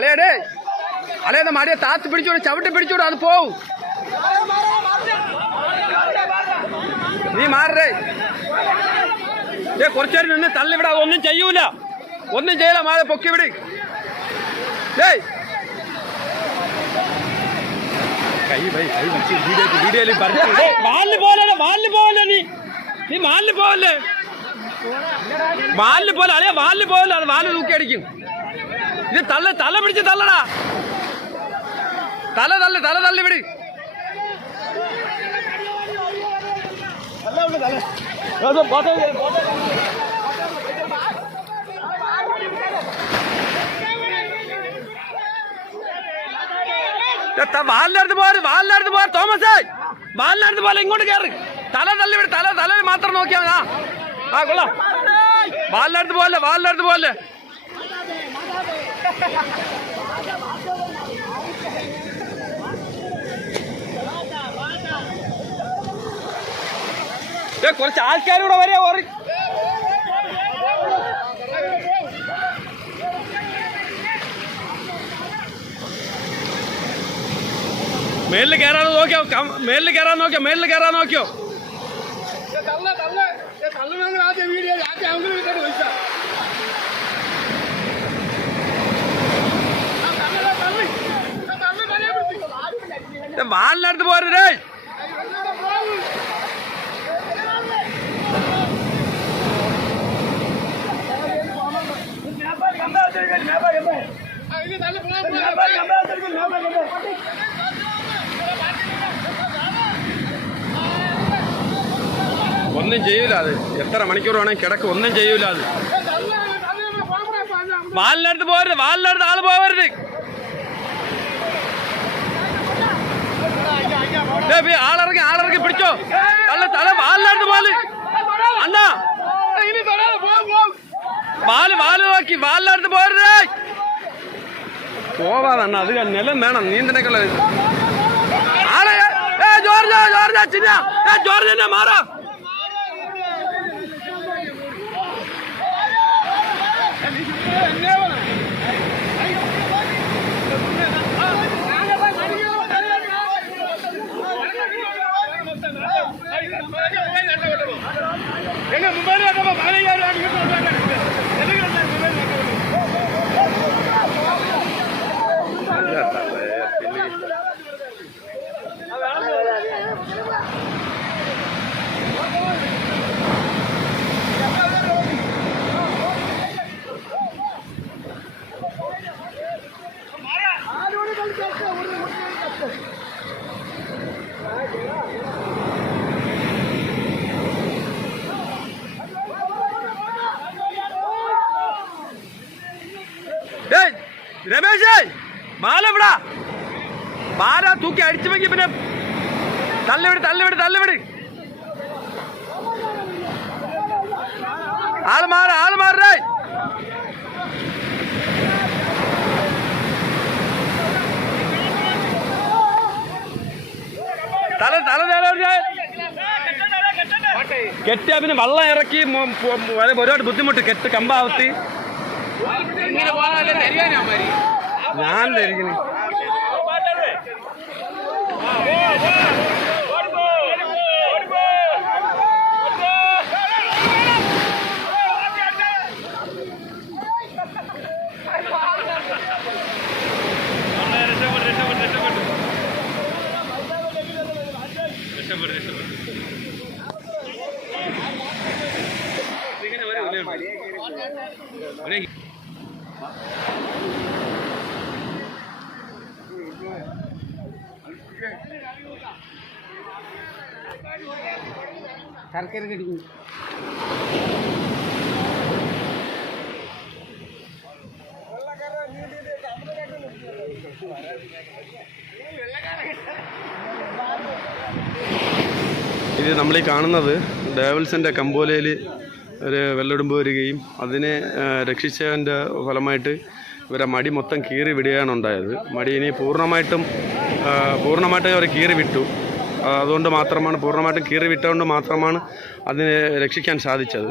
അലയടേ അലയത് മടിയെ താത്ത് പിടിച്ചോട് ചവിട്ടി പിടിച്ചോട് അത് പോവും. നീ മാറേ. ഏ കുറച്ചേരം നിന്ന് തള്ളിവിട ഒന്നും ചെയ്യൂല. ഒന്നും ചെയ്യല മാറി പൊക്കി വിട്. ഏയ് കൈ വൈ കൈ പിടിച്ച് വീഡിയോ വീഡിയോയിൽ പറഞ്ഞു വാലിന് പോലെ വാലിന് പോലെ നീ? നീ വാലിന് പോലെ വാലിന് പോലെ അളിയ വാലിന് പോലെ അത് വാൽ തൂക്കി അടിക്കും ഇത് തള്ള തല പിടിച്ച് തള്ളടാ തല തള്ളി തല തള്ളി വിട് വാലിനടുത്ത് പോര് വാലിനടുത്ത് പോര് തോമസേ വാലിനടുത്ത് പോലെ ഇങ്ങോട്ട് കയറി തല തള്ളി വിട് തല തല മാത്രം നോക്കിയാ മതി. ആ ആ കൊള്ളാം വാലിനടുത്ത് പോലെ വാലിനടുത്ത് പോലെ ഏ കുറച്ച് ആൾക്കാരൂടെ വരെ ഓറി. മേലിൽ കയറാൻ നോക്കിയോ? മേലിൽ കയറാൻ നോക്കിയോ? മേലിൽ കയറാൻ നോക്കിയോ? ഏ, വാലിനടുത്ത് പോരേ ഒന്നും ചെയ്യൂല അത് എത്ര മണിക്കൂർ വേണമെങ്കിൽ കിടക്ക് ഒന്നും ചെയ്യൂല അത് വാലിനടുത്ത് പോരുത് വാലിനടുത്ത് ആള് പോവരുത് பிடிச்சோ. தலை தலை வாழலாண்டு வாழு அண்ணா. வாழு வாழு வாக்கி வாழலாண்டு போடுற போவாத அண்ணா அது நிலம் வேணாம் நீந்த நிக்கல. ஆளையா ஏ ஜோர்ஜா ஜோர்ஜா சின்ன. ஏ ஜோர்ஜா மாறா? என்ன രമേശേ മാല ഇവിടാ മാല തൂക്കി അടിച്ചു വെക്കി പിന്നെ തള്ളിവിട് തള്ളിവിട് തള്ളിവിട്. ആൾ മാറ ആൾ മാറേ. തല തല കെട്ടിയാ പിന്നെ വള്ളം ഇറക്കി ഒരുപാട് ബുദ്ധിമുട്ട് കെട്ട് കമ്പാവത്തി. நான் தெரியும் Olha aqui. ശർക്കര കടിക്കും ഇത് നമ്മൾ ഈ കാണുന്നത് ഡേവിൾസിന്റെ കമ്പോലയിൽ ഒരു വെള്ളെടുമ്പ് വരികയും അതിനെ രക്ഷിച്ചതിന്റെ ഫലമായിട്ട് ഇവരെ മടി മൊത്തം കീറി വിടുകയാണ് ഉണ്ടായത്. മടി ഇനി പൂർണമായിട്ടും പൂർണമായിട്ടും അവർ കീറി വിട്ടു. അതുകൊണ്ട് മാത്രമാണ് പൂർണമായിട്ടും കീറി വിട്ടതുകൊണ്ട് മാത്രമാണ് അതിനെ രക്ഷിക്കാൻ സാധിച്ചത്.